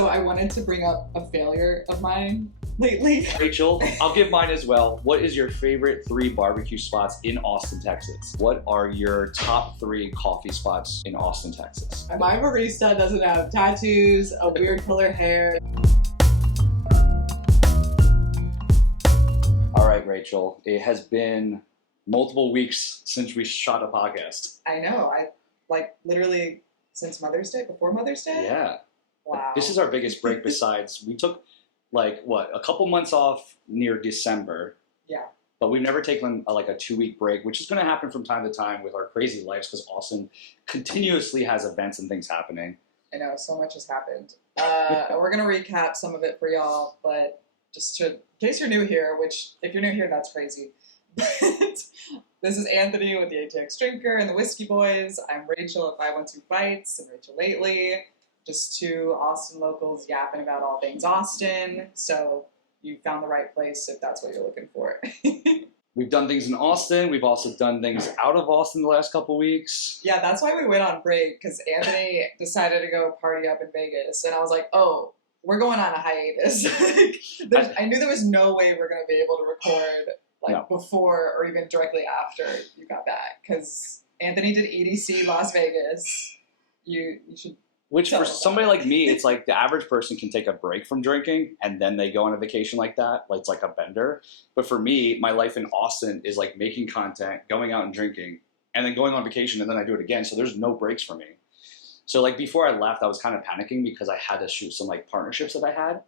So I wanted to bring up a failure of mine lately. Rachel, I'll give mine as well. What is your favorite 3 barbecue spots in Austin, Texas? What are your top 3 coffee spots in Austin, Texas? My barista doesn't have tattoos, a weird color hair. All right, Rachel, it has been multiple weeks since we shot a podcast. I know, literally since Mother's Day, before Mother's Day? Yeah. Wow. This is our biggest break besides, we took a couple months off near December. Yeah. But we've never taken a 2-week break, which is going to happen from time to time with our crazy lives because Austin continuously has events and things happening. I know, so much has happened. We're going to recap some of it for y'all, but just in case you're new here, which if you're new here, that's crazy. This is Anthony with the ATX Drinker and the Whiskey Boys. I'm Rachel of 512 Bites and Rachel Lately. Just 2 Austin locals yapping about all things Austin. So you found the right place if that's what you're looking for. We've done things in Austin. We've also done things out of Austin the last couple weeks. Yeah, that's why we went on break, because Anthony decided to go party up in Vegas. And I was like, oh, we're going on a hiatus. I knew there was no way we're going to be able to record before or even directly after you got back. Because Anthony did EDC Las Vegas. You should... Which for somebody like me, it's like the average person can take a break from drinking and then they go on a vacation like that. Like it's like a bender. But for me, my life in Austin is like making content, going out and drinking, and then going on vacation, and then I do it again. So there's no breaks for me. So like before I left, I was kind of panicking because I had to shoot some like partnerships that I had.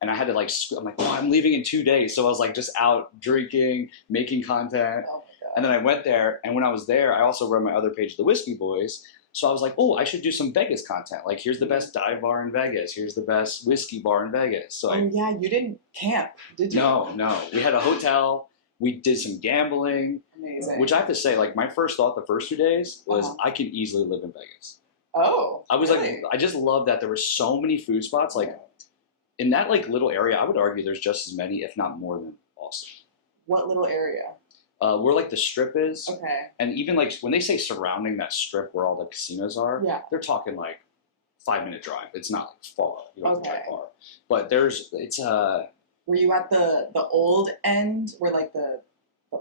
And I had to I'm like, oh, I'm leaving in 2 days. So I was like just out drinking, making content. Oh my God. And then I went there. And when I was there, I also run my other page, The Whiskey Boys. So I was like, oh, I should do some Vegas content. Like, here's the best dive bar in Vegas. Here's the best whiskey bar in Vegas. So yeah, you didn't camp, did you? No. We had a hotel. We did some gambling. Amazing. Which I have to say, like, my first thought the first 2 days was I could easily live in Vegas. Oh, I was really? I just love that there were so many food spots. Like, in that, like, little area, I would argue there's just as many, if not more than Austin. What little area? Where like the strip is, okay, and even like when they say surrounding that strip where all the casinos are, yeah, they're talking like 5-minute drive. It's not like far. You don't have to drive far. But it's Were you at the old end where like the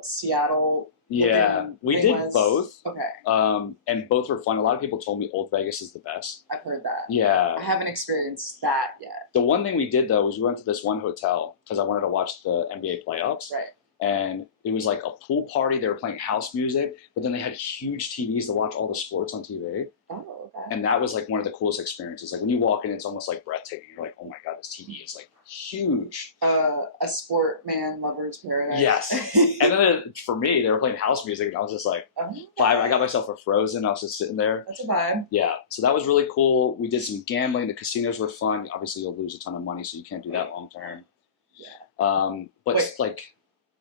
Seattle? Yeah, we did both. Okay. And both were fun. A lot of people told me Old Vegas is the best. I've heard that. Yeah. I haven't experienced that yet. The one thing we did though was we went to this one hotel because I wanted to watch the NBA playoffs. Right. And it was like a pool party. They were playing house music, but then they had huge TVs to watch all the sports on TV. Oh, okay. And that was like one of the coolest experiences. Like when you walk in, it's almost like breathtaking. You're like, oh my God, this TV is like huge. A sport man lover's paradise. Yes. And then for me, they were playing house music, and I was just like, I got myself a Frozen. I was just sitting there. That's a vibe. Yeah. So that was really cool. We did some gambling. The casinos were fun. Obviously, you'll lose a ton of money, so you can't do that long term. Yeah. But wait. like.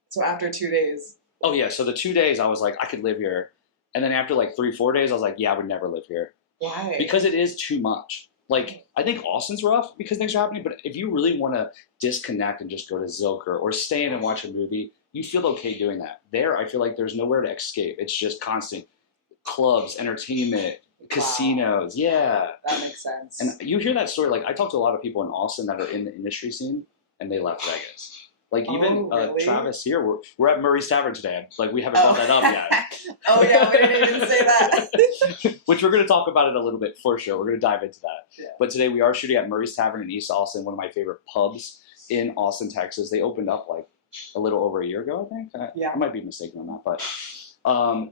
So after 2 days. Oh yeah, so the 2 days I was like, I could live here. And then after like 3-4 days, I was like, yeah, I would never live here. Why? Because it is too much. Like, I think Austin's rough because things are happening, but if you really want to disconnect and just go to Zilker or stay in and watch a movie, you feel okay doing that. There, I feel like there's nowhere to escape. It's just constant clubs, entertainment, casinos. Yeah. That makes sense. And you hear that story, like I talk to a lot of people in Austin that are in the industry scene and they left Vegas. Like even really? Travis here, we're at Murray's Tavern today. Like we haven't brought that up yet. Oh yeah, we didn't even say that. Which we're going to talk about it a little bit for sure. We're going to dive into that. Yeah. But today we are shooting at Murray's Tavern in East Austin, one of my favorite pubs in Austin, Texas. They opened up like a little over a year ago, I think. I might be mistaken on that, but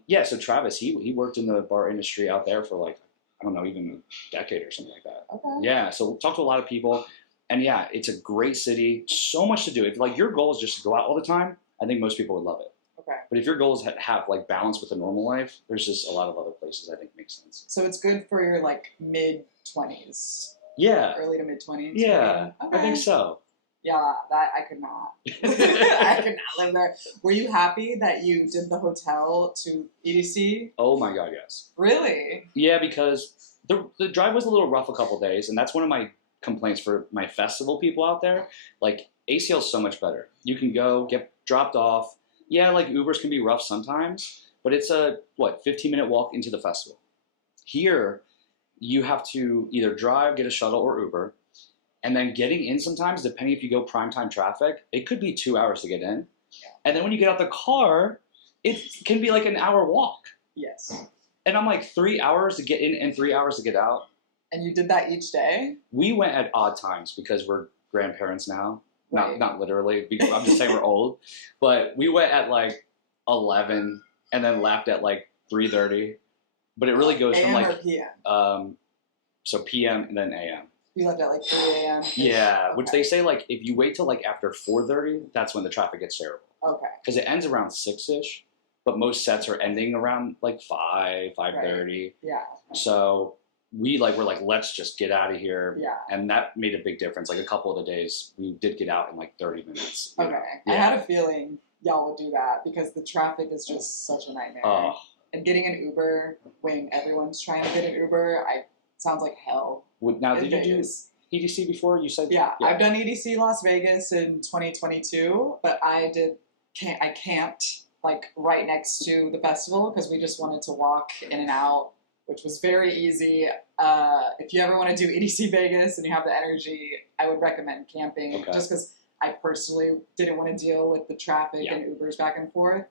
yeah. So Travis, he worked in the bar industry out there for like I don't know, even a decade or something like that. Okay. Yeah. So talked to a lot of people. And yeah, it's a great city. So much to do. If like your goal is just to go out all the time, I think most people would love it. Okay. But if your goal is have like balance with a normal life, there's just a lot of other places I think make sense. So it's good for your like mid-20s. Yeah. Early to mid-20s. Yeah. Okay. I think so. Yeah, that I could not. I could not live there. Were you happy that you did the hotel to EDC? Oh my God, yes. Really? Yeah, because the drive was a little rough a couple days, and that's one of my complaints for my festival people out there. Like ACL is so much better. You can go get dropped off. Yeah, like Ubers can be rough sometimes, but it's a 15-minute walk into the festival. Here, you have to either drive, get a shuttle, or Uber. And then getting in sometimes, depending if you go primetime traffic, it could be 2 hours to get in. Yeah. And then when you get out the car, it can be like an hour walk. Yes. And I'm like 3 hours to get in and 3 hours to get out. And you did that each day? We went at odd times because we're grandparents now. Right. Not literally. I'm just saying we're old. But we went at like 11 and then left at like 3:30. But it really goes from AM like or PM? So PM and then AM. You left at like 3 a.m.? Yeah, Okay. which they say like if you wait till like after 4:30, that's when the traffic gets terrible. Okay. Because it ends around 6-ish, but most sets are ending around like 5:30. Right. Yeah. So we were like, let's just get out of here. Yeah. And that made a big difference. Like a couple of the days, we did get out in like 30 minutes. you Okay. know? I Yeah. had a feeling y'all would do that because the traffic is just such a nightmare. Oh, And getting an Uber when everyone's trying to get an Uber, sounds like hell. now in did you do Vegas. EDC before? You said Yeah, I've done EDC Las Vegas in 2022, but I camped like right next to the festival because we just wanted to walk in and out, which was very easy. If you ever want to do EDC Vegas and you have the energy, I would recommend camping just because I personally didn't want to deal with the traffic and Ubers back and forth.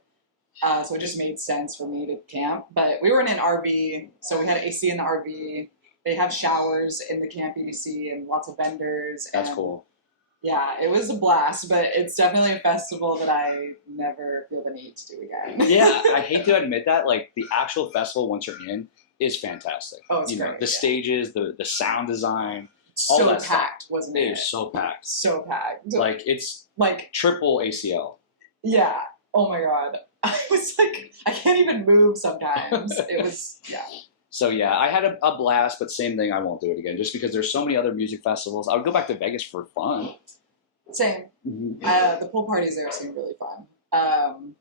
So it just made sense for me to camp. But we were in an RV, so we had AC in the RV. They have showers in the camp EDC and lots of vendors. That's cool. Yeah, it was a blast, but it's definitely a festival that I never feel the need to do again. Yeah, I hate to admit that. Like the actual festival, once you're in, is fantastic. Oh, it's great. The stages, the sound design, all So that packed, stuff. wasn't it? It is so packed. So packed. Like it's like triple ACL. Yeah. Oh my god. I was like, I can't even move sometimes. It was, yeah. So yeah, I had a blast, but same thing, I won't do it again just because there's so many other music festivals. I would go back to Vegas for fun. Same. Mm-hmm. The pool parties there seemed really fun.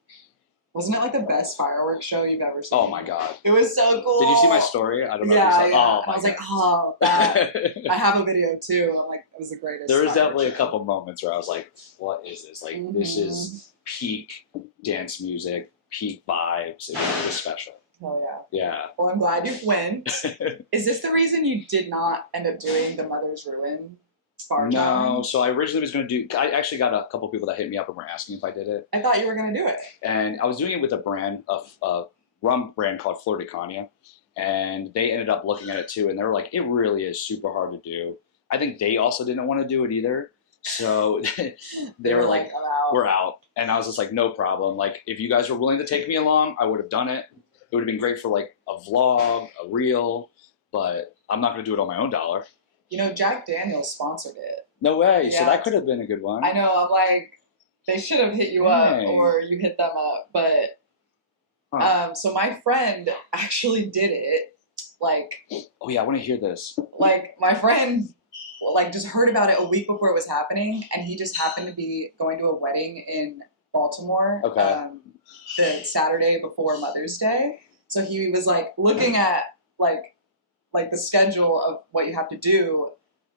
Wasn't it like the best fireworks show you've ever seen? Oh my god. It was so cool. Did you see my story? I don't know Yeah, if you saw. yeah. Oh my I was god. like, oh, that. I have a video too. I'm like, it was the greatest. There was fireworks definitely a show. couple moments where I was like, what is this? Like, this is peak dance music, peak vibes. It was special. Oh yeah. Yeah. Well, I'm glad you went. Is this the reason you did not end up doing the Mother's Ruin bar No, challenge? so I originally was going to do, I actually got a couple people that hit me up and were asking if I did it. I thought you were going to do it. And I was doing it with a brand, a rum brand called Flor de Cana. And they ended up looking at it too. And they were like, it really is super hard to do. I think they also didn't want to do it either. So they were like, I'm out. we're out. And I was just like, no problem. Like, if you guys were willing to take me along, I would have done it. It would have been great for like a vlog, a reel, but I'm not going to do it on my own dollar. You know, Jack Daniels sponsored it. No way. Yeah. So that could have been a good one. I know. I'm like, they should have hit you up or you hit them up. But so my friend actually did it. Like, oh yeah, I want to hear this. Like my friend, like just heard about it a week before it was happening, and he just happened to be going to a wedding in Baltimore. Okay. The Saturday before Mother's Day. So he was like looking at like the schedule of what you have to do.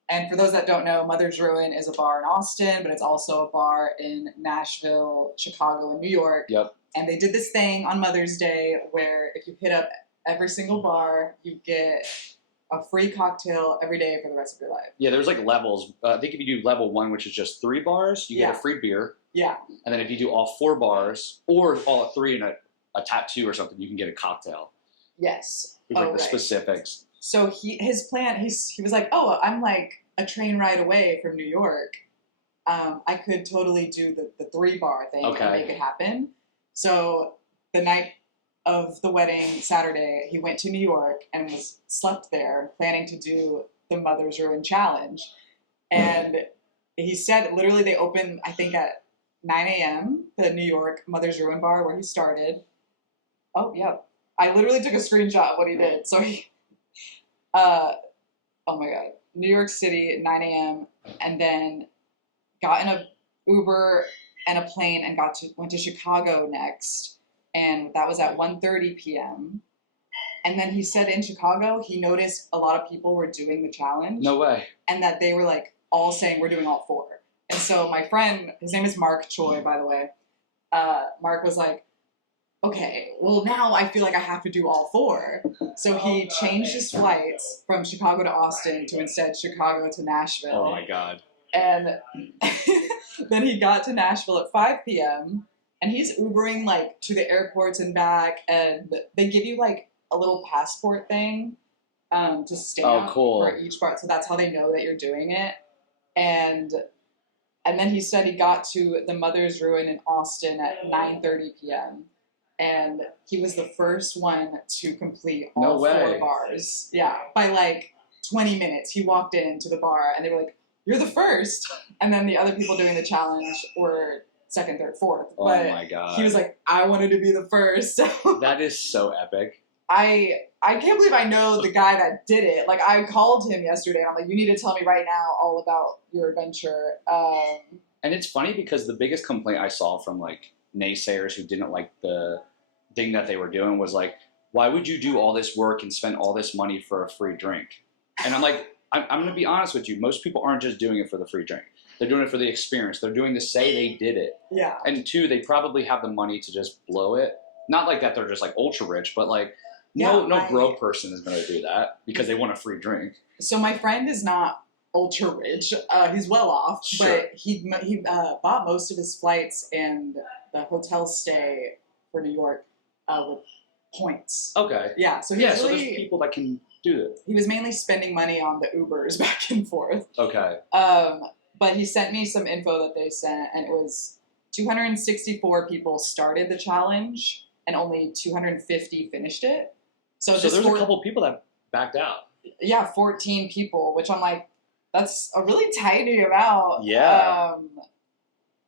And for those that don't know, Mother's Ruin is a bar in Austin, but it's also a bar in Nashville, Chicago, and New York. Yep. And they did this thing on Mother's Day where if you hit up every single bar, you get a free cocktail every day for the rest of your life. Yeah, there's like levels. I think if you do level 1, which is just 3 bars, you get a free beer. Yeah. And then if you do all 4 bars, or all 3 and a tattoo or something, you can get a cocktail. Yes. There's like the specifics. So his plan, he was like, oh, I'm like a train ride away from New York. I could totally do the 3 bar thing and make it happen. So the night of the wedding, Saturday, he went to New York and slept there, planning to do the Mother's Ruin challenge. And he said literally they opened, I think at 9 a.m., the New York Mother's Ruin bar where he started. Oh, yeah. I literally took a screenshot of what he did. So he, oh my God, New York City at 9 a.m. and then got in a Uber and a plane and went to Chicago next. And that was at 1:30 p.m. And then he said in Chicago, he noticed a lot of people were doing the challenge. No way. And that they were like all saying, we're doing all 4. And so my friend, his name is Mark Choi, by the way. Mark was like, okay, well now I feel like I have to do all 4. So he changed his flights from Chicago to Austin to instead Chicago to Nashville. Oh my God. And then he got to Nashville at 5 p.m. and he's Ubering like to the airports and back, and they give you like a little passport thing to stamp for each part. So that's how they know that you're doing it. And then he said he got to the Mother's Ruin in Austin at 9:30 p.m. And he was the first one to complete all 4 bars. Yeah, by like 20 minutes. He walked into the bar and they were like, "You're the first." And then the other people doing the challenge were second, third, fourth. Oh my God. He was like, "I wanted to be the first." That is so epic. I can't believe I know the guy that did it. Like, I called him yesterday and I'm like, "You need to tell me right now all about your adventure." And it's funny because the biggest complaint I saw from like naysayers who didn't like the thing that they were doing was like, why would you do all this work and spend all this money for a free drink? And I'm like, I'm going to be honest with you. Most people aren't just doing it for the free drink. They're doing it for the experience. They're doing to say they did it. Yeah. And 2, they probably have the money to just blow it. Not like that they're just like ultra rich, but like no broke person is going to do that because they want a free drink. So my friend is not ultra rich. He's well off, Sure. But he bought most of his flights and the hotel stay for New York with points. Okay. Yeah. So so there's people that can do it. He was mainly spending money on the Ubers back and forth. Okay. But he sent me some info that they sent, and it was 264 people started the challenge, and only 250 finished it. So there's a couple people that backed out. Yeah, 14 people, which I'm like, that's a really tiny amount. Yeah.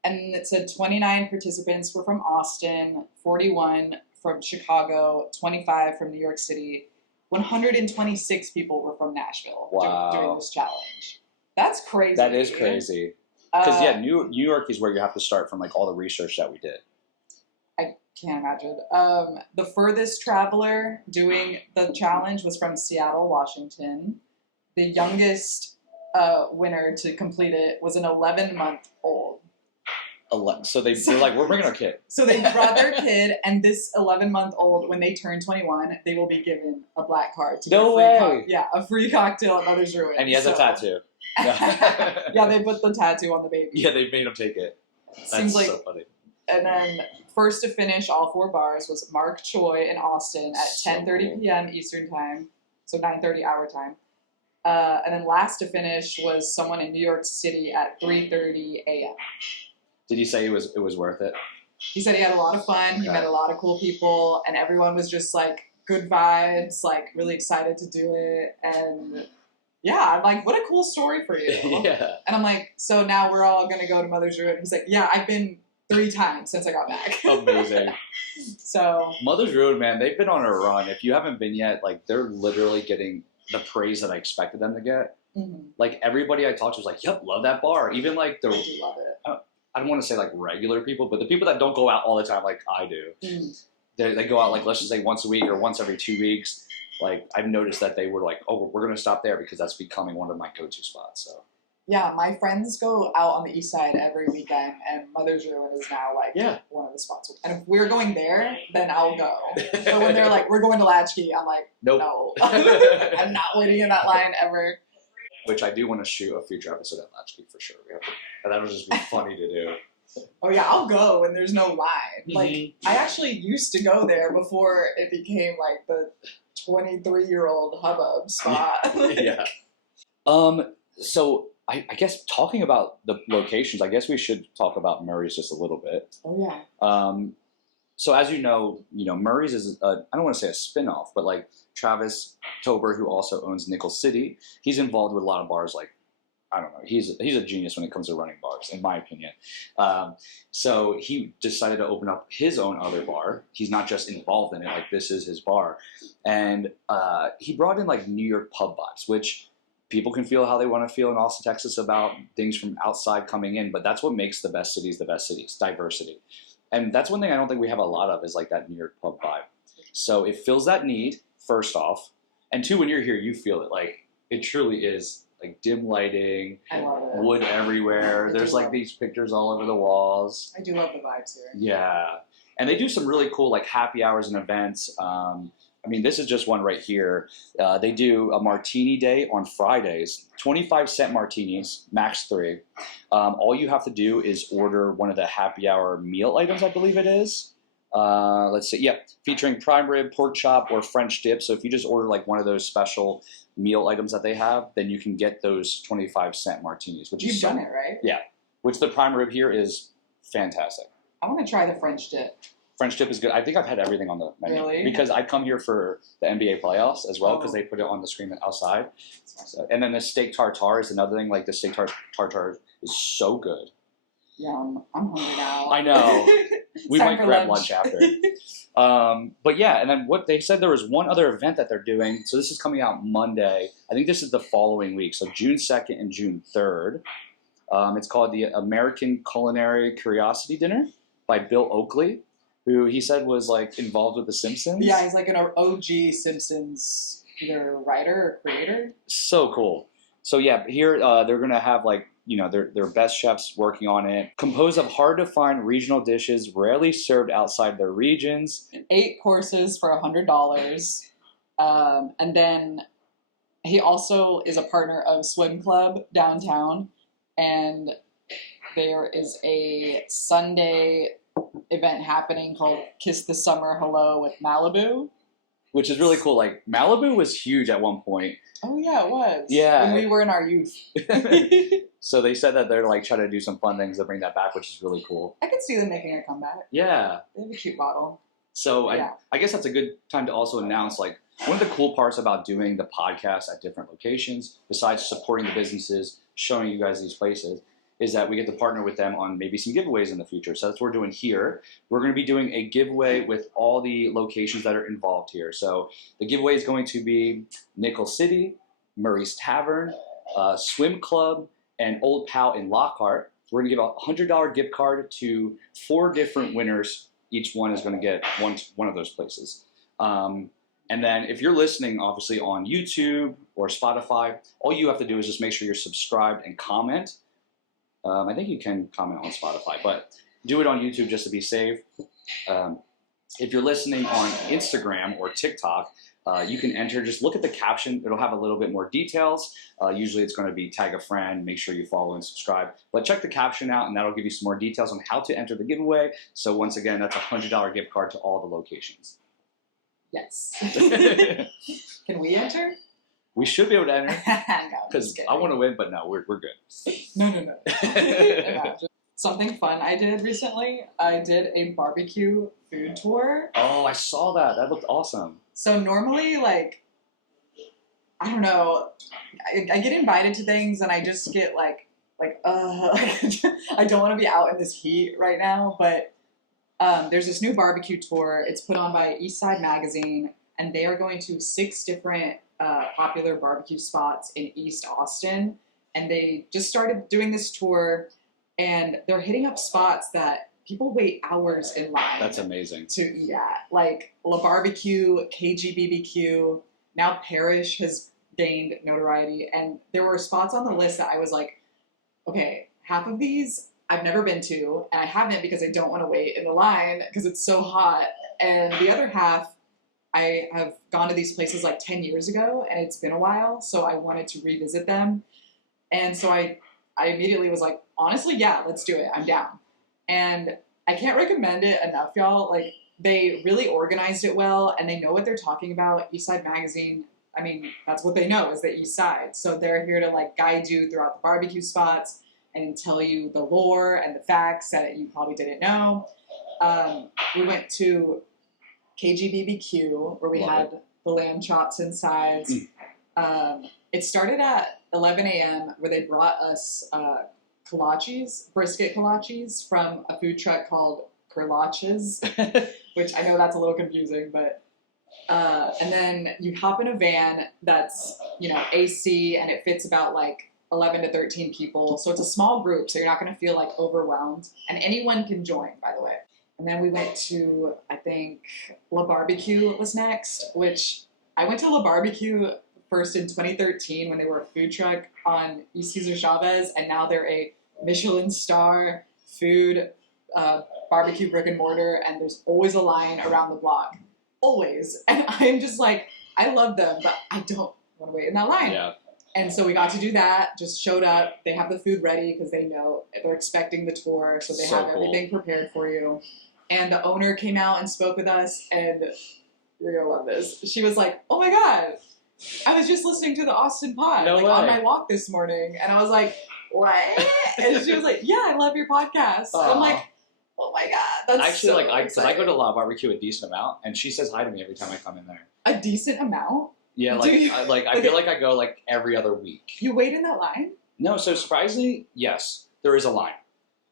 And it said 29 participants were from Austin, 41 from Chicago, 25 from New York City, 126 people were from Nashville doing this challenge. That's crazy. That is crazy. Because, New York is where you have to start from, like, all the research that we did. I can't imagine. The furthest traveler doing the challenge was from Seattle, Washington. The youngest winner to complete it was an 11-month-old. So they're like, we're bringing our kid. So they brought their kid, and this 11-month-old, when they turn 21, they will be given a black card. A free cocktail at Mother's Ruin. And he has a tattoo. Yeah, they put the tattoo on the baby. Yeah, they made him take it. That's so funny. And then first to finish all 4 bars was Mark Choi in Austin at 10:30 p.m. Eastern Time, so 9:30 our time. And then last to finish was someone in New York City at 3:30 a.m. Did he say it was worth it? He said he had a lot of fun. He met a lot of cool people, and everyone was just like good vibes, like really excited to do it. And yeah, I'm like, what a cool story for you. Yeah. And I'm like, so now we're all gonna go to Mother's Ruin. He's like, yeah, I've been 3 times since I got back. Amazing. So Mother's Ruin, man, they've been on a run. If you haven't been yet, like they're literally getting the praise that I expected them to get. Mm-hmm. Like everybody I talked to was like, "Yep, love that bar." Even like I do love it. I don't want to say like regular people, but the people that don't go out all the time like I do, they go out like let's just say once a week or once every 2 weeks. Like I've noticed that they were like, "Oh, we're gonna stop there because that's becoming one of my go-to spots." So. Yeah, my friends go out on the east side every weekend, and Mother's Ruin is now like one of the spots. And if we're going there, then I'll go. But when they're like, we're going to Latchkey, I'm like, nope. No. I'm not waiting in that line ever. Which I do want to shoot a future episode at Latchkey for sure. And that'll just be funny to do. Oh yeah, I'll go when there's no line. Like I actually used to go there before it became like the 23-year-old hubbub spot. Yeah. So I guess talking about the locations, I guess we should talk about Murray's just a little bit. Oh yeah. So as you know, Murray's is I don't want to say a spin-off, but like Travis Tober, who also owns Nickel City, he's involved with a lot of bars. Like I don't know, he's a genius when it comes to running bars, in my opinion. So he decided to open up his own other bar. He's not just involved in it; like this is his bar, and he brought in like New York pub vibes, which people can feel how they want to feel in Austin, Texas about things from outside coming in, but that's what makes the best cities, diversity. And that's one thing I don't think we have a lot of is like that New York pub vibe. So it fills that need, first off. And 2, when you're here, you feel it. Like it truly is like dim lighting, wood everywhere. There's like these pictures all over the walls. I do love the vibes here. Yeah. And they do some really cool like happy hours and events. I mean, this is just one right here. They do a martini day on Fridays, 25-cent martinis, max 3. All you have to do is order one of the happy hour meal items, I believe it is. Let's see, yep, featuring prime rib, pork chop, or French dip. So if you just order like one of those special meal items that they have, then you can get those 25-cent martinis, which You've done it, right? Yeah, which the prime rib here is fantastic. I want to try the French dip. French dip is good. I think I've had everything on the menu. Really? Because I come here for the NBA playoffs as well because they put it on the screen outside. So, and then the steak tartare is another thing. Like the steak tartare is so good. Yum. I'm hungry now. I know. We might grab lunch after. But yeah, and then what they said, there was one other event that they're doing. So this is coming out Monday. I think this is the following week. So June 2nd and June 3rd. It's called the American Culinary Curiosity Dinner by Bill Oakley, who he said was like involved with The Simpsons. Yeah, he's like an OG Simpsons either writer or creator. So cool. So yeah, here they're gonna have like, you know, their best chefs working on it. Composed of hard to find regional dishes rarely served outside their regions. 8 courses for $100. And then he also is a partner of Swim Club downtown. And there is a Sunday event happening called Kiss the Summer Hello with Malibu. Which is really cool. Like, Malibu was huge at one point. Oh, yeah, it was. Yeah. When we were in our youth. So they said that they're, like, trying to do some fun things to bring that back, which is really cool. I could see them making a comeback. Yeah. They have a cute bottle. So Yeah. I guess that's a good time to also announce, like, one of the cool parts about doing the podcast at different locations, besides supporting the businesses, showing you guys these places, is that we get to partner with them on maybe some giveaways in the future. So that's what we're doing here. We're going to be doing a giveaway with all the locations that are involved here. So the giveaway is going to be Nickel City, Murray's Tavern, Swim Club, and Old Pal in Lockhart. We're going to give a $100 gift card to 4 different winners. Each one is going to get one of those places. And then if you're listening, obviously, on YouTube or Spotify, all you have to do is just make sure you're subscribed and comment. I think you can comment on Spotify, but do it on YouTube just to be safe. If you're listening on Instagram or TikTok, you can enter, just look at the caption. It'll have a little bit more details. Usually it's going to be tag a friend, make sure you follow and subscribe. But check the caption out, and that'll give you some more details on how to enter the giveaway. So once again, that's a $100 gift card to all the locations. Yes. Can we enter? We should be able to enter, No, because I want to win, but no, we're good. No. Imagine. Something fun I did recently, I did a barbecue food tour. Oh, I saw that. That looked awesome. So normally, like, I don't know, I get invited to things and I just get like, I don't want to be out in this heat right now, but there's this new barbecue tour. It's put on by Eastside Magazine, and they are going to 6 different popular barbecue spots in East Austin. And they just started doing this tour, and they're hitting up spots that people wait hours in line. That's amazing. To eat at. Like La Barbecue, KG BBQ, now Parish has gained notoriety. And there were spots on the list that I was like, okay, half of these I've never been to, and I haven't because I don't want to wait in the line because it's so hot. And the other half, I have gone to these places like 10 years ago, and it's been a while, so I wanted to revisit them. And so I immediately was like, honestly, yeah, let's do it. I'm down. And I can't recommend it enough, y'all. Like, they really organized it well, and they know what they're talking about. Eastside Magazine, I mean, that's what they know, is the East Side. So they're here to, like, guide you throughout the barbecue spots and tell you the lore and the facts that you probably didn't know. We went to KGBBQ, where we had the lamb chops and sides. It started at 11 a.m., where they brought us kolaches, brisket kolaches, from a food truck called Kurlaches, which I know that's a little confusing, but and then you hop in a van that's, you know, AC, and it fits about like 11 to 13 people. So it's a small group, so you're not going to feel like overwhelmed, and anyone can join, by the way. And then we went to, I think, La Barbecue was next, which I went to La Barbecue first in 2013 when they were a food truck on East Cesar Chavez, and now they're a Michelin star food barbecue brick and mortar, and there's always a line around the block. Always. And I'm just like, I love them, but I don't want to wait in that line. Yeah. And so we got to do that, just showed up. They have the food ready because they know they're expecting the tour, so they have everything prepared for you. And the owner came out and spoke with us, and you're going to love this. She was like, oh my God, I was just listening to the Austin pod on my walk this morning. And I was like, what? And she was like, yeah, I love your podcast. And I'm like, oh my God, that's actually so because I go to La Barbecue a decent amount, and she says hi to me every time I come in there. A decent amount? Yeah, I feel like I go like every other week. You wait in that line? No, so surprisingly, yes, there is a line.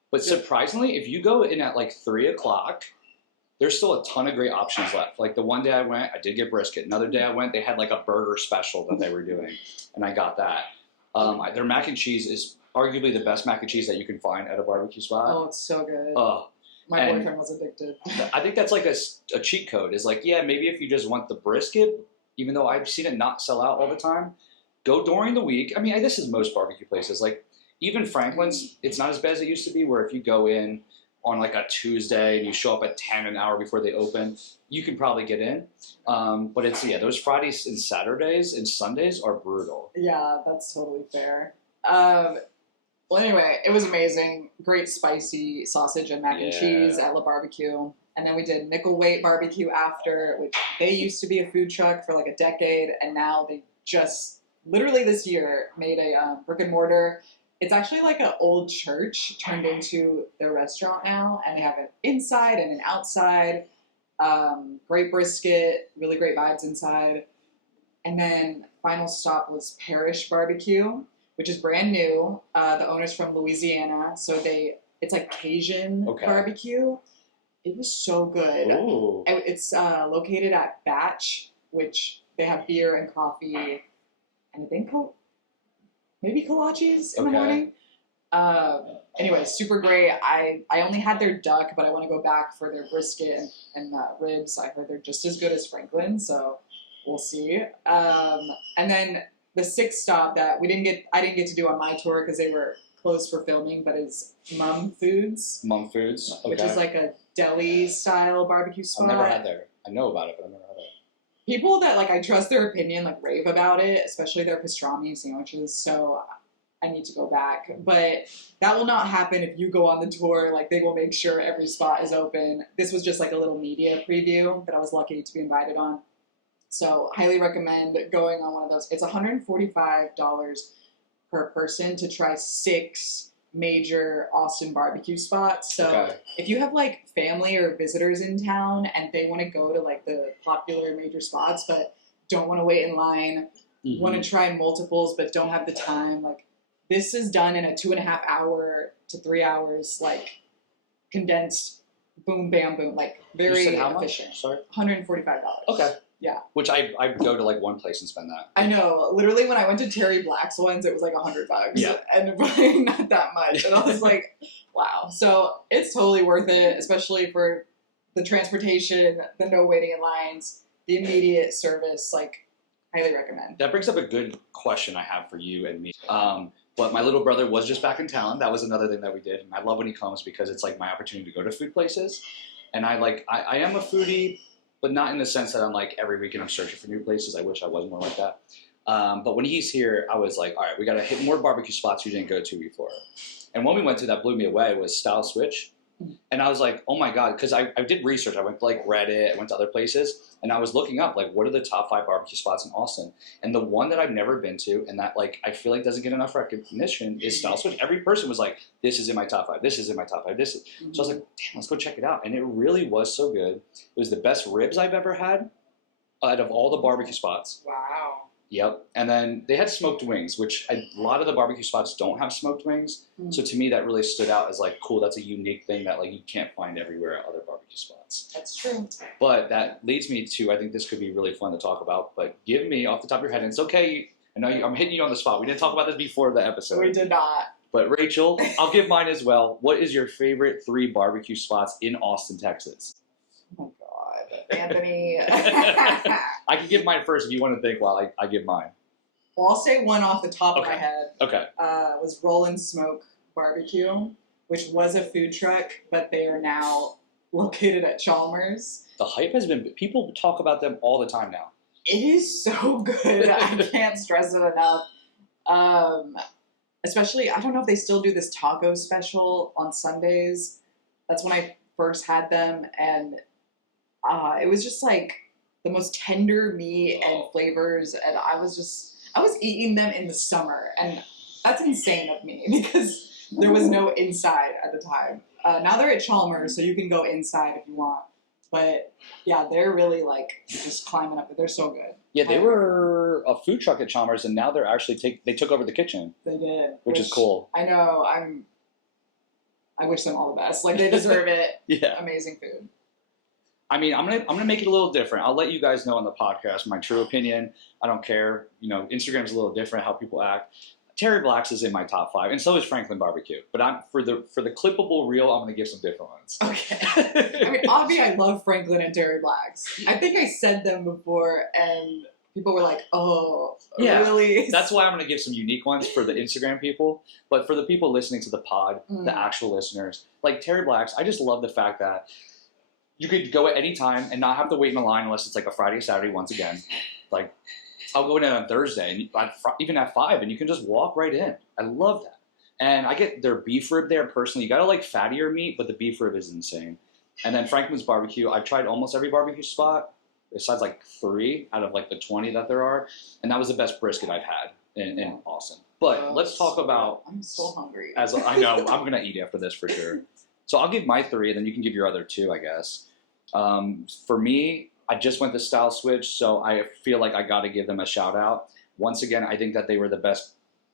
But surprisingly, if you go in at like 3 o'clock, there's still a ton of great options left. Like the one day I went, I did get brisket. Another day I went, they had like a burger special that they were doing, and I got that. Their mac and cheese is arguably the best mac and cheese that you can find at a barbecue spot. Oh, it's so good. My boyfriend was addicted. I think that's like a cheat code. Is like, yeah, maybe if you just want the brisket, even though I've seen it not sell out all the time, go during the week. I mean, this is most barbecue places. Like even Franklin's, it's not as bad as it used to be, where if you go in on like a Tuesday and you show up at 10 an hour before they open, you can probably get in. But it's, those Fridays and Saturdays and Sundays are brutal. Yeah, that's totally fair. Well, anyway, it was amazing. Great spicy sausage and mac and cheese at La Barbecue. And then we did Nickel Weight Barbecue after, which they used to be a food truck for like a decade, and now they just literally this year made a brick and mortar. It's actually like an old church turned into their restaurant now, and they have an inside and an outside. Great brisket, really great vibes inside. And then final stop was Parish Barbecue, which is brand new. The owner's from Louisiana, so it's like Cajun barbecue. It was so good. Ooh. It's located at Batch, which they have beer and coffee, and I think maybe kolaches in the morning. Anyway, super great. I only had their duck, but I want to go back for their brisket and ribs. I heard they're just as good as Franklin, so we'll see. And then the sixth stop that I didn't get to do on my tour because they were closed for filming, but is Mum Foods. Mum Foods, okay. Which is like a deli-style barbecue spot. I've never had there. I know about it, but I've never had it. People that, I trust their opinion, rave about it, especially their pastrami sandwiches, so I need to go back. But that will not happen if you go on the tour. They will make sure every spot is open. This was just a little media preview that I was lucky to be invited on. So highly recommend going on one of those. It's $145 per person to try 6 major Austin barbecue spots. So if you have family or visitors in town and they want to go to the popular major spots but don't want to wait in line, want to try multiples but don't have the time, this is done in a 2.5 hour to 3 hours, condensed, boom, bam, boom, very you said how efficient. Much? Sorry? $145. Okay. Yeah. Which I go to one place and spend that. I know. Literally, when I went to Terry Black's once, it was $100. Yeah. And probably not that much. And I was like, wow. So it's totally worth it, especially for the transportation, the no waiting in lines, the immediate service. Highly recommend. That brings up a good question I have for you and me. But my little brother was just back in town. That was another thing that we did. And I love when he comes because it's my opportunity to go to food places. And I am a foodie, but not in the sense that I'm every weekend I'm searching for new places. I wish I was more like that. But when he's here, I was all right, we got to hit more barbecue spots you didn't go to before. And one we went to that blew me away was Style Switch. And I was like, oh my God, because I did research. I went to Reddit, I went to other places, and I was looking up what are the top 5 barbecue spots in Austin. And the one that I've never been to and that I feel doesn't get enough recognition is Style Switch. Every person was like, this is in my top 5, this is in my top 5, this is. So I was like, damn, let's go check it out. And it really was so good. It was the best ribs I've ever had out of all the barbecue spots. Wow. Yep. And then they had smoked wings, which a lot of the barbecue spots don't have smoked wings. So to me, that really stood out as cool. That's a unique thing that you can't find everywhere at other barbecue spots. That's true. But that leads me to, I think this could be really fun to talk about, but give me off the top of your head, and it's okay. I know I'm hitting you on the spot. We didn't talk about this before the episode. We did not. But Rachel, I'll give mine as well. What is your favorite 3 barbecue spots in Austin, Texas? Oh my God, Anthony. I can give mine first if you want to think while I give mine. Well, I'll say one off the top of my head. Okay. Was Roll and Smoke Barbecue. which was a food truck, but they are now located at Chalmers. The hype has been, people talk about them all the time now. It is so good. I can't stress it enough. Especially, I don't know if they still do this taco special on Sundays. That's when I first had them, and it was just like the most tender meat and flavors, and I was eating them in the summer, and that's insane of me because there was no inside at the time. Now they're at Chalmers, so you can go inside if you want. But yeah, they're really like just climbing up. They're so good. Yeah, they were a food truck at Chalmers, and now they're actually they took over the kitchen. They did, which is cool. I know. I wish them all the best. Like, they deserve it. Yeah, amazing food. I mean, I'm gonna make it a little different. I'll let you guys know on the podcast my true opinion. I don't care. You know, Instagram's a little different how people act. Terry Black's is in my top 5, and so is Franklin Barbecue. But I'm for the clippable reel, I'm gonna give some different ones. Okay. I mean, obviously, I love Franklin and Terry Black's. I think I said them before, and people were like, "Oh, yeah, really?" That's why I'm gonna give some unique ones for the Instagram people. But for the people listening to the pod, the actual listeners, like Terry Black's, I just love the fact that you could go at any time and not have to wait in a line unless it's like a Friday, Saturday. Once again, like. I'll go in on Thursday, and even at 5, and you can just walk right in. I love that. And I get their beef rib there personally. You got to like fattier meat, but the beef rib is insane. And then Franklin's Barbecue, I've tried almost every barbecue spot, besides like 3 out of like the 20 that there are. And that was the best brisket I've had in Austin. But let's talk about... I'm so hungry. I know, I'm going to eat after this for sure. So I'll give my 3, and then you can give your other 2, I guess. For me... I just went the style switch, so I feel like I got to give them a shout out. Once again, I think that they were the best.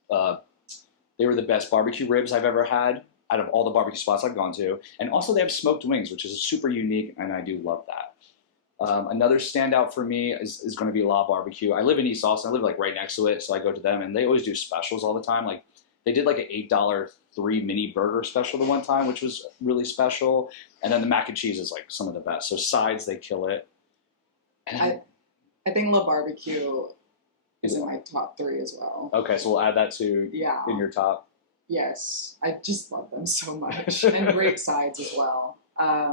They were the best barbecue ribs I've ever had out of all the barbecue spots I've gone to, and also they have smoked wings, which is super unique, and I do love that. Another standout for me is going to be La Barbecue. I live in East Austin. I live like right next to it, so I go to them, and they always do specials all the time. Like they did like an $8 3 mini burger special the one time, which was really special, and then the mac and cheese is like some of the best. So sides, they kill it. I think La Barbecue is in my top 3 as well. Okay, so we'll add that to in your top. Yes, I just love them so much, and great sides as well. I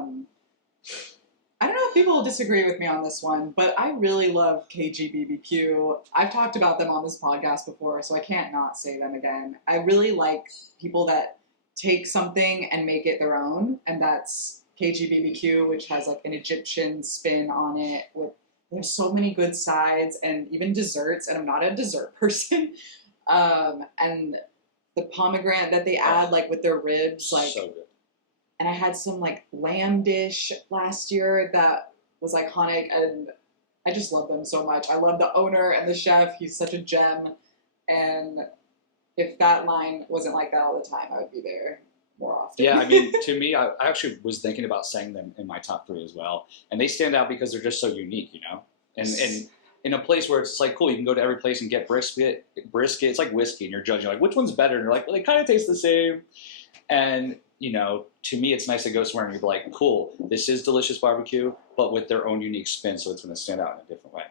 don't know if people will disagree with me on this one, but I really love KG BBQ. I've talked about them on this podcast before, so I can't not say them again. I really like people that take something and make it their own, and that's KG BBQ, which has like an Egyptian spin on it with. There's so many good sides and even desserts, and I'm not a dessert person. And the pomegranate that they add, like with their ribs, like. So good. And I had some like lamb dish last year that was iconic, and I just love them so much. I love the owner and the chef. He's such a gem, and if that line wasn't like that all the time, I would be there more often. Yeah, I mean, to me, I actually was thinking about saying them in my top 3 as well. And they stand out because they're just so unique, you know? And in a place where it's like, cool, you can go to every place and get brisket. It's like whiskey, and you're judging, like, which one's better? And you're like, well, they kind of taste the same. And, you know, to me, it's nice to go somewhere and you're like, cool, this is delicious barbecue, but with their own unique spin, so it's going to stand out in a different way.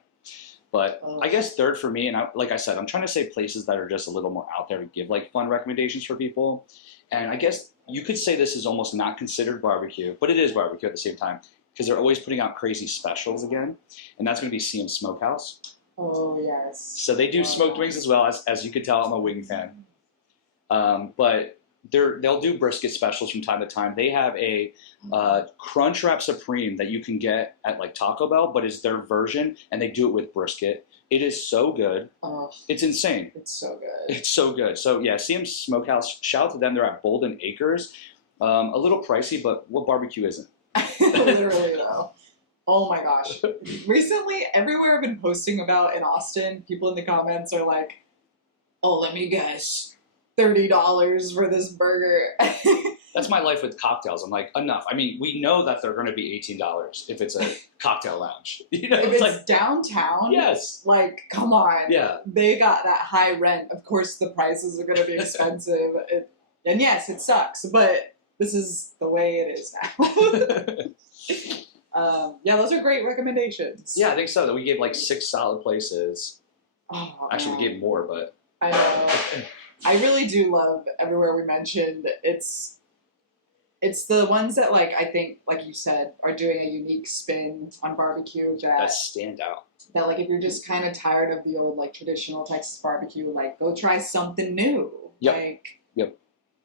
But I guess 3rd for me, and like I said, I'm trying to say places that are just a little more out there to give like fun recommendations for people. And I guess you could say this is almost not considered barbecue, but it is barbecue at the same time because they're always putting out crazy specials again. And that's going to be CM Smokehouse. Oh, yes. So they do smoked wings as well. As you can tell, I'm a wing fan. But they'll do brisket specials from time to time. They have a Crunch Wrap Supreme that you can get at like Taco Bell, but it's their version, and they do it with brisket. It is so good. It's insane. It's so good. It's so good. So yeah, CM Smokehouse, shout out to them. They're at Bolden Acres. A little pricey, but what barbecue isn't? Literally though. Oh my gosh. Recently, everywhere I've been posting about in Austin, people in the comments are like, oh, let me guess, $30 for this burger. That's my life with cocktails. I'm like, enough. I mean, we know that they're going to be $18 if it's a cocktail lounge. You know, if it's like downtown, yes. Like, come on. Yeah. They got that high rent. Of course, the prices are going to be expensive. And yes, it sucks, but this is the way it is now. Yeah, those are great recommendations. Yeah, I think so. We gave like 6 solid places. Oh, actually, man. we gave more, but I know. I really do love everywhere we mentioned. It's the ones that, like, I think, like you said, are doing a unique spin on barbecue That stand out. that, like, if you're just kind of tired of the old, like, traditional Texas barbecue, like, go try something new. Yep. Like, Yep.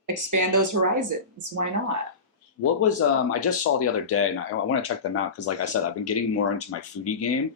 expand those horizons. Why not? What was I just saw the other day, and I want to check them out because, like I said, I've been getting more into my foodie game.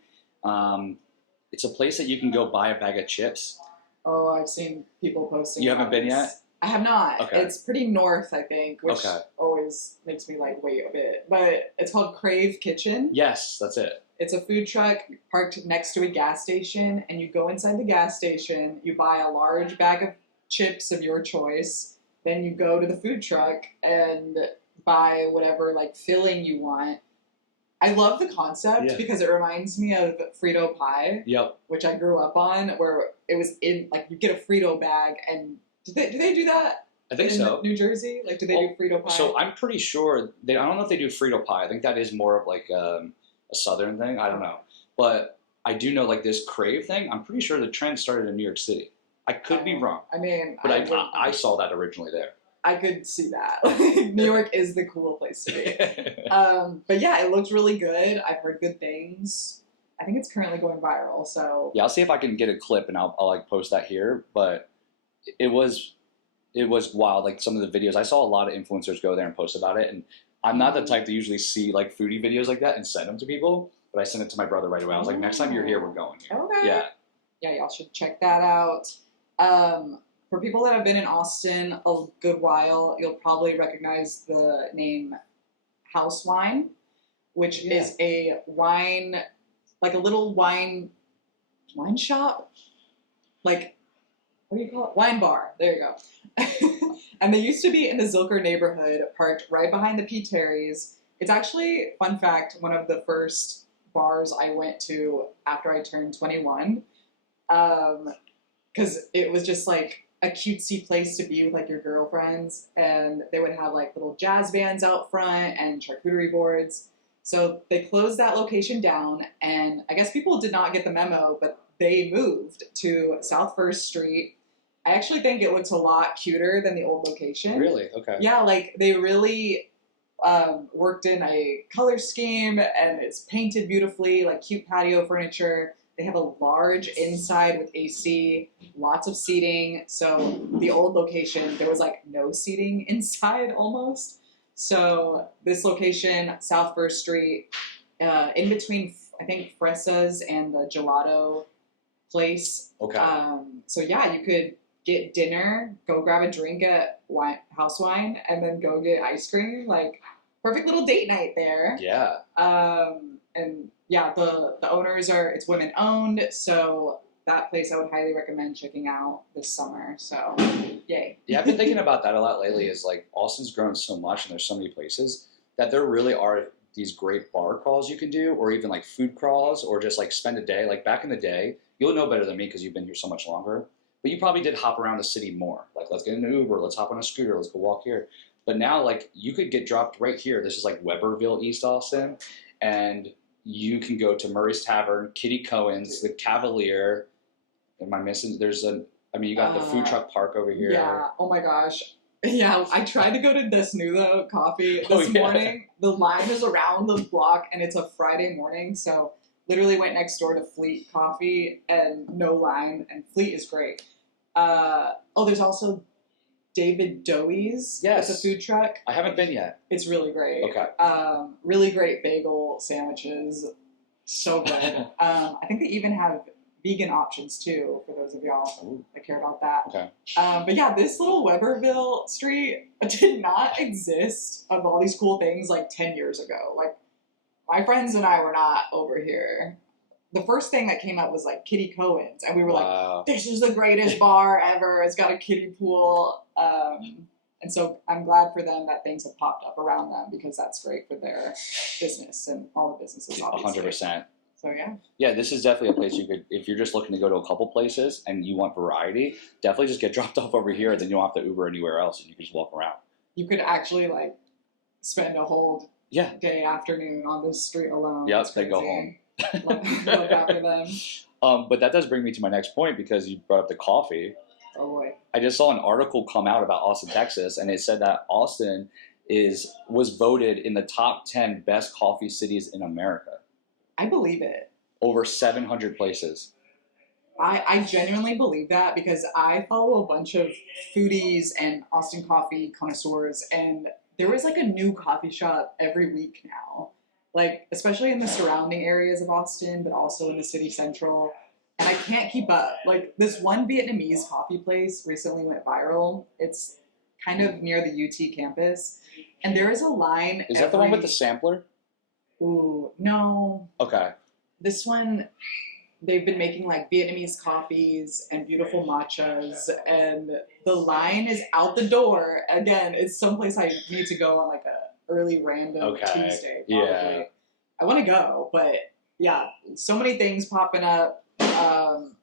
It's a place that you can go buy a bag of chips. Oh, I've seen people posting. You haven't been yet? I have not. Okay. It's pretty north, I think, which always makes me like wait a bit. But it's called Crave Kitchen. Yes, that's it. It's a food truck parked next to a gas station, and you go inside the gas station, you buy a large bag of chips of your choice, then you go to the food truck and buy whatever like filling you want. I love the concept because it reminds me of Frito pie, which I grew up on, where it was in like you get a Frito bag, and do they do that? I think in so. New Jersey, like do they do Frito pie? So I'm pretty sure I don't know if they do Frito pie. I think that is more of like a southern thing. I don't know, but I do know like this Crave thing. I'm pretty sure the trend started in New York City. I could be wrong. I mean, but I saw that originally there. I could see that. New York is the cool place to be. But yeah, it looks really good. I've heard good things. I think it's currently going viral. So yeah, I'll see if I can get a clip and I'll like post that here. But it was wild. Like some of the videos, I saw a lot of influencers go there and post about it. And I'm not the type to usually see like foodie videos like that and send them to people. But I sent it to my brother right away. I was like, next time you're here, we're going here. Okay. Yeah. Yeah, y'all should check that out. For people that have been in Austin a good while, you'll probably recognize the name House Wine, which is a wine, like a little wine shop? Like, what do you call it? Wine bar. There you go. And they used to be in the Zilker neighborhood, parked right behind the P. Terry's. It's actually, fun fact, one of the first bars I went to after I turned 21. Because it was just like a cutesy place to be with like your girlfriends, and they would have like little jazz bands out front and charcuterie boards. So they closed that location down, and I guess people did not get the memo, but they moved to South First Street. I actually think it looks a lot cuter than the old location. Really? Okay. Yeah, like they really worked in a color scheme, and it's painted beautifully, like cute patio furniture. They have a large inside with AC, lots of seating. So the old location, there was like no seating inside almost. So this location, South First Street, in between, I think, Fressa's and the gelato place. Okay. So yeah, you could get dinner, go grab a drink at House Wine, and then go get ice cream. Like, perfect little date night there. Yeah. And yeah, the owners it's women owned, so that place I would highly recommend checking out this summer. So, yay. Yeah, I've been thinking about that a lot lately. Is like Austin's grown so much, and there's so many places that there really are these great bar crawls you can do, or even like food crawls, or just like spend a day. Like back in the day, you'll know better than me because you've been here so much longer. But you probably did hop around the city more. Like, let's get an Uber, let's hop on a scooter, let's go walk here. But now, like, you could get dropped right here. This is like Weberville East Austin, and you can go to Murray's Tavern, Kitty Cohen's, the Cavalier. Am I missing? You got the food truck park over here. Yeah. Oh my gosh. Yeah, I tried to go to Desnudo Coffee this morning. The line is around the block, and it's a Friday morning, so literally went next door to Fleet Coffee, and no line, and Fleet is great. There's also David Dowie's. Yes. It's a food truck. I haven't been yet. It's really great. Okay. Really great bagel sandwiches. So good. I think they even have vegan options too, for those of y'all that care about that. Okay. But yeah, this little Weberville street did not exist of all these cool things like 10 years ago. Like, my friends and I were not over here. The first thing that came up was like Kitty Cohen's, and we were like, this is the greatest bar ever. It's got a kiddie pool. And so I'm glad for them that things have popped up around them, because that's great for their business and all the businesses, obviously. 100%. So yeah. Yeah, this is definitely a place you could, if you're just looking to go to a couple places and you want variety, definitely just get dropped off over here, and then you don't have to Uber anywhere else, and you can just walk around. You could actually like spend a whole day afternoon on this street alone. Yep, they go home. Love that for them. But that does bring me to my next point, because you brought up the coffee. Oh boy. I just saw an article come out about Austin, Texas, and it said that Austin was voted in the top 10 best coffee cities in America. I believe it. Over 700 places. I genuinely believe that because I follow a bunch of foodies and Austin coffee connoisseurs, and there is like a new coffee shop every week now. Like, especially in the surrounding areas of Austin, but also in the city central. And I can't keep up. Like, this one Vietnamese coffee place recently went viral. It's kind of near the UT campus. And there is a line. Is that the one with the sampler? Ooh, no. Okay. This one, they've been making like Vietnamese coffees and beautiful matchas, and the line is out the door. Again, it's someplace I need to go on like a early random Tuesday. Probably. Yeah. I want to go, but yeah, so many things popping up.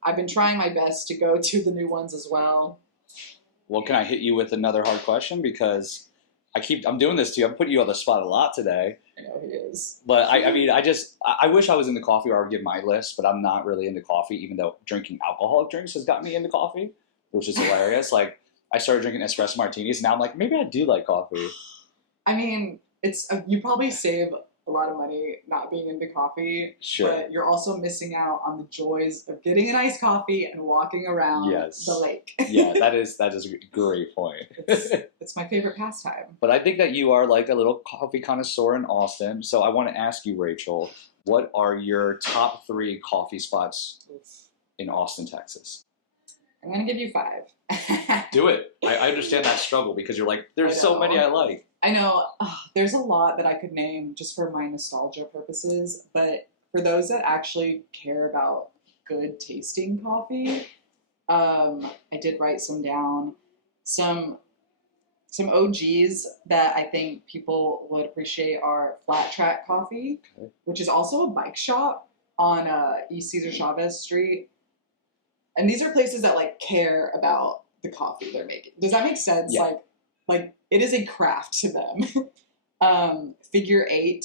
I've been trying my best to go to the new ones as well. Well, can I hit you with another hard question? Because I'm doing this to you. I'm putting you on the spot a lot today. I know he is. But I wish I was into coffee, or I would give my list, but I'm not really into coffee, even though drinking alcoholic drinks has got me into coffee, which is hilarious. Like, I started drinking espresso martinis, and now I'm like, maybe I do like coffee. I mean, it's you probably save a lot of money not being into coffee, sure, but you're also missing out on the joys of getting an iced coffee and walking around the lake. Yeah, that is a great point. It's my favorite pastime. But I think that you are like a little coffee connoisseur in Austin, so I want to ask you, Rachel, what are your top 3 coffee spots in Austin, Texas? I'm going to give you 5. Do it. I understand that struggle because you're like, there's so many I like. I know. There's a lot that I could name just for my nostalgia purposes, but for those that actually care about good tasting coffee, I did write some down. Some OGs that I think people would appreciate are Flat Track Coffee, which is also a bike shop on East Cesar Chavez Street. And these are places that like care about the coffee they're making. Does that make sense? Yeah. Like it is a craft to them. Figure 8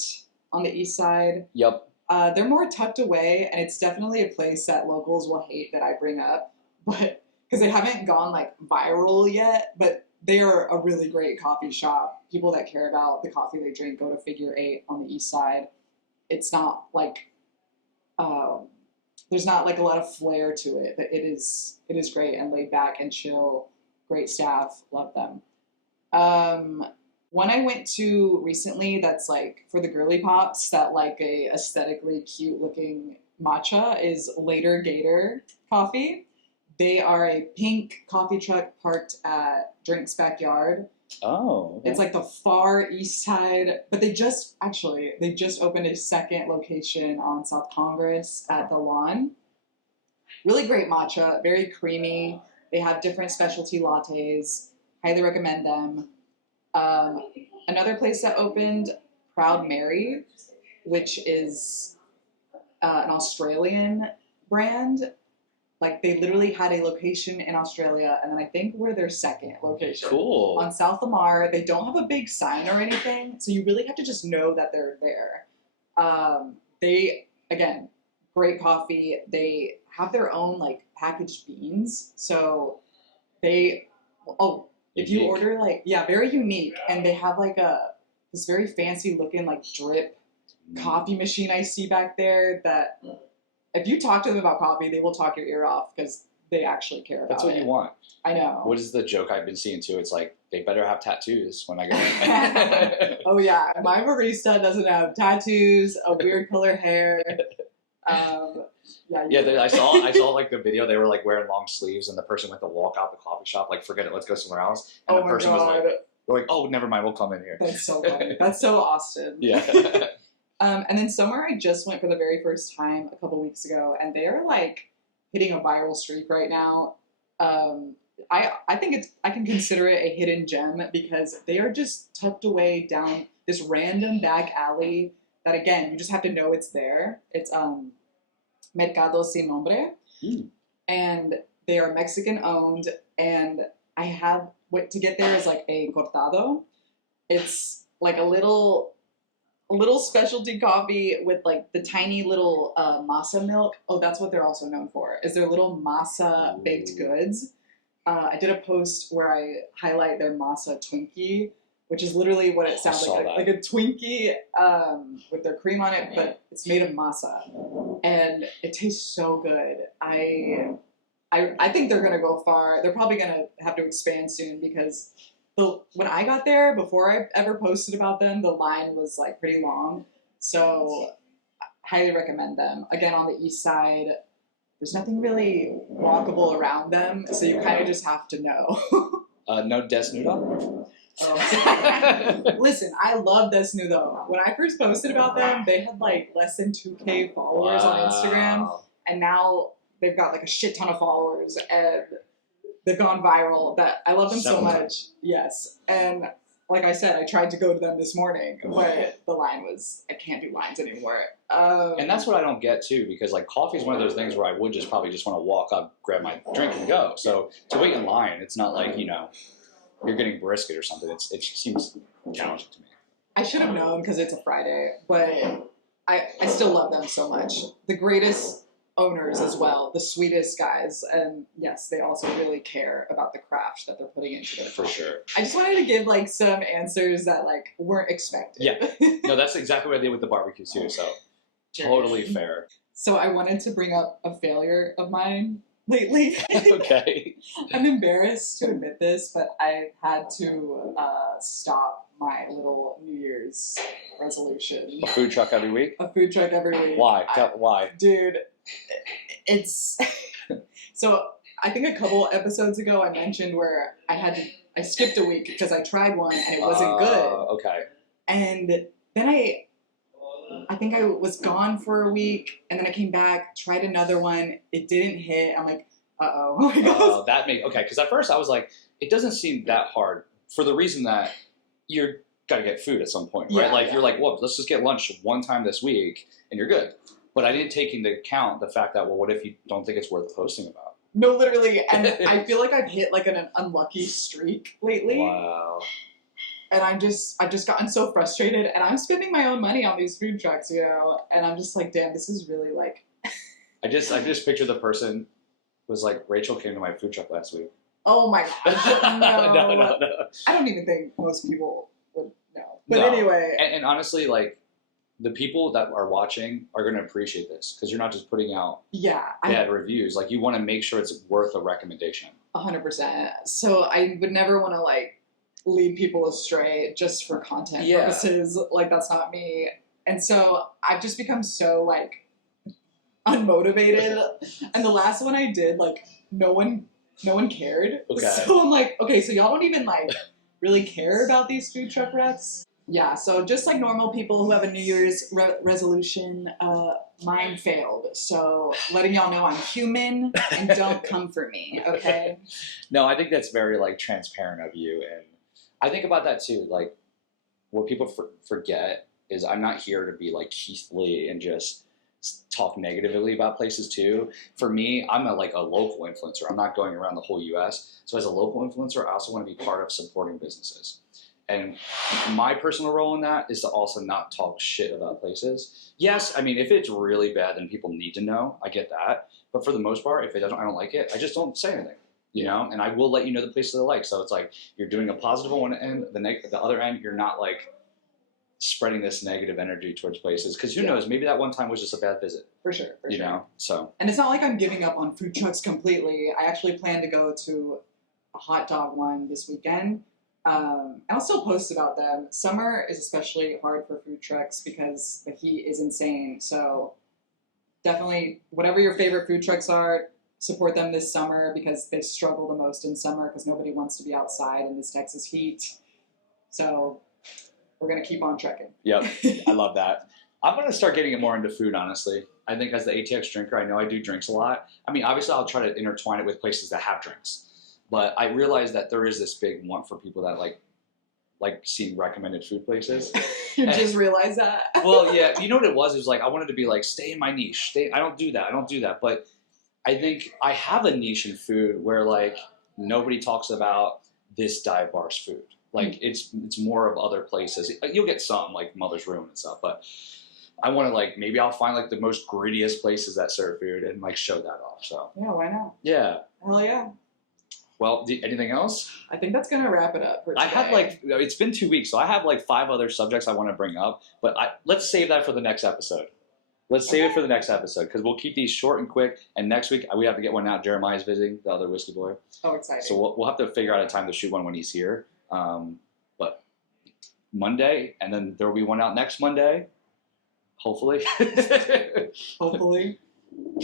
on the east side. Yep. They're more tucked away, and it's definitely a place that locals will hate that I bring up, but because they haven't gone like viral yet. But they are a really great coffee shop. People that care about the coffee they drink go to Figure 8 on the east side. It's not like there's not like a lot of flair to it, but it is great and laid back and chill. Great staff, love them. One I went to recently that's like for the girly pops that like a aesthetically cute looking matcha is Later Gator Coffee. They are a pink coffee truck parked at Drink's backyard. Oh. Okay. It's like the far east side, but they just opened a second location on South Congress at the Lawn. Really great matcha, very creamy. They have different specialty lattes. Highly recommend them. Another place that opened, Proud Mary, which is an Australian brand. Like, they literally had a location in Australia, and then I think we're their second location. Cool. On South Lamar. They don't have a big sign or anything, so you really have to just know that they're there. They, again, great coffee. They have their own, like, packaged beans, so they... if you order, like, very unique, and they have, like, this very fancy-looking, like, drip coffee machine I see back there that... If you talk to them about coffee, they will talk your ear off because they actually care about it. That's what you want. I know. What is the joke I've been seeing too? It's like, they better have tattoos when I go in. Oh yeah, my barista doesn't have tattoos, a weird color hair. I saw like the video. They were like wearing long sleeves, and the person went to walk out the coffee shop. Like, forget it, let's go somewhere else. And the person was like, they're like, oh, never mind, we'll come in here. That's so funny. That's so Austin. Yeah. And then somewhere I just went for the very first time a couple weeks ago, and they are like hitting a viral streak right now. I think I can consider it a hidden gem because they are just tucked away down this random back alley that, again, you just have to know it's there. It's Medcad Sombre, and they are Mexican owned, and I have what to get there is like a cortado. It's like a little specialty coffee with like the tiny little masa milk. Oh, that's what they're also known for, is their little masa baked goods. I did a post where I highlight their masa Twinkie. which is literally what it sounds saw like. that. Like a Twinkie with their cream on it, but it's made of masa. And it tastes so good. I think they're gonna go far. They're probably gonna have to expand soon because when I got there, before I ever posted about them, the line was like pretty long. So I highly recommend them. Again, on the east side, there's nothing really walkable around them, so you kind of just have to know. No desnudo? Listen, I love Desnudo. When I first posted about them, they had like less than 2K followers on Instagram, and now they've got like a shit ton of followers, and they've gone viral. That I love them so much. Yes, and like I said, I tried to go to them this morning, but the line was, I can't do lines anymore. And that's what I don't get too, because like coffee is one of those things where I would probably just want to walk up, grab my drink, and go. So to wait in line, it's not like you're getting brisket or something. It seems challenging to me. I should have known because it's a Friday, but I still love them so much. The greatest owners as well, the sweetest guys, and yes, they also really care about the craft that they're putting into their For sure. I just wanted to give like some answers that like weren't expected. Yeah. No, that's exactly what I did with the barbecue too. So totally fair. So I wanted to bring up a failure of mine lately. Okay. I'm embarrassed to admit this, but I had to stop my little New Year's resolution. A food truck every week? A food truck every week. Why? Why? Dude, it's... So I think a couple episodes ago I mentioned where I skipped a week because I tried one and it wasn't good. Okay. And then I think I was gone for a week, and then I came back, tried another one. It didn't hit. I'm like, uh-oh. Okay, because at first I was like, it doesn't seem that hard for the reason that you're got to get food at some point, right? Yeah, You're like, well, let's just get lunch one time this week, and you're good. But I didn't take into account the fact that, well, what if you don't think it's worth posting about? No, literally. And I feel like I've hit like an unlucky streak lately. Wow. And I've just gotten so frustrated, and I'm spending my own money on these food trucks, and I'm just like, damn, this is really like... I just picture the person was like, Rachel came to my food truck last week. Oh my gosh, no. No. I don't even think most people would know. But anyway. And honestly, like, the people that are watching are going to appreciate this, because you're not just putting out bad reviews. Like, you want to make sure it's worth a recommendation. 100%. So I would never want to, like, lead people astray just for content purposes. Like, that's not me. And so I've just become so, like, unmotivated. And the last one I did, like, no one cared. Okay. So I'm like, okay, so y'all don't even, like, really care about these food truck reps? Yeah, so just like normal people who have a New Year's resolution, mine failed. So letting y'all know I'm human and don't come for me, okay? No, I think that's very, like, transparent of you. And I think about that too. Like, what people forget is I'm not here to be like Keith Lee and just talk negatively about places too. For me, I'm a local influencer. I'm not going around the whole U.S. So as a local influencer, I also want to be part of supporting businesses. And my personal role in that is to also not talk shit about places. Yes, I mean, if it's really bad, then people need to know. I get that. But for the most part, if I don't like it, I just don't say anything. And I will let you know the places I like. So it's like you're doing a positive on one end, the other end, you're not like spreading this negative energy towards places. Because who knows, maybe that one time was just a bad visit. For sure. So. And it's not like I'm giving up on food trucks completely. I actually plan to go to a hot dog one this weekend. I'll still post about them. Summer is especially hard for food trucks because the heat is insane. So definitely, whatever your favorite food trucks are, support them this summer because they struggle the most in summer because nobody wants to be outside in this Texas heat. So we're going to keep on trekking. Yep, I love that. I'm going to start getting more into food, honestly. I think as the ATX drinker, I know I do drinks a lot. I mean, obviously, I'll try to intertwine it with places that have drinks. But I realize that there is this big want for people that like see recommended food places. You just realized that? Well, yeah. You know what it was? It was like I wanted to be like, stay in my niche. I don't do that. But I think I have a niche in food where like nobody talks about this dive bar's food. Like it's more of other places. You'll get some like Mother's Room and stuff, but I want to like maybe I'll find like the most grittiest places that serve food and like show that off. So yeah, why not? Yeah. Hell yeah. Well, anything else? I think that's gonna wrap it up for today. I had it's been 2 weeks, so I have 5 other subjects I want to bring up, but let's save that for the next episode. Let's save it for the next episode because we'll keep these short and quick. And next week we have to get one out. Jeremiah's visiting, the other whiskey boy. Oh, exciting! So we'll have to figure out a time to shoot one when he's here. But Monday, and then there will be one out next Monday, hopefully. Hopefully.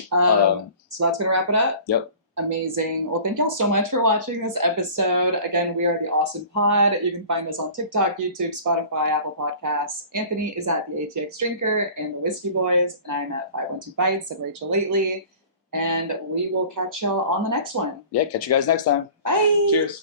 So that's gonna wrap it up. Yep. Amazing. Well, thank y'all so much for watching this episode. Again, we are the Austin Pod. You can find us on TikTok, YouTube, Spotify, Apple Podcasts. Anthony is at the ATX Drinker and the Whiskey Boys, and I'm at 512 Bites and Rachel Lately. And we will catch y'all on the next one. Yeah, catch you guys next time. Bye. Cheers.